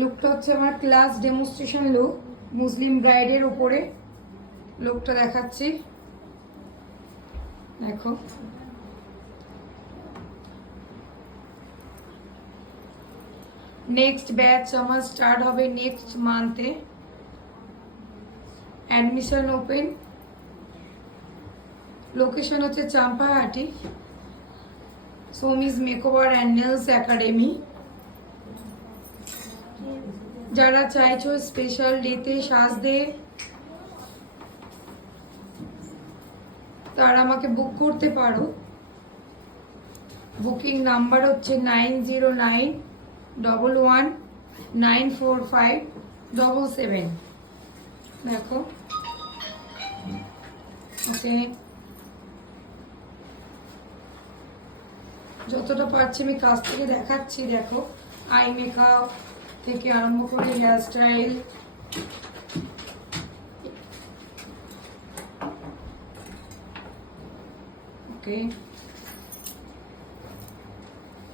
লুকটা হচ্ছে আমার ক্লাস ডেমনস্ট্রেশন লুক, মুসলিম ব্রাইডের উপরে লুকটা দেখাচ্ছি। দেখো নেক্সট ব্যাচ আমার স্টার্ট হবে নেক্সট মান্থে। Admission open. লোকেশন হচ্ছে Champahati, Somi's makeover and nails academy. যারা চাইছো স্পেশাল ডেতে সাজতে, তারা আমাকে বুক করতে পারো। বুকিং নাম্বার হচ্ছে 9091194577। দেখো ওকে, যতটা পারছি আমি কাছ থেকে দেখাচ্ছি। দেখো আই মেকআপ থেকে আরম্ভ করে হেয়ার স্টাইল, ওকে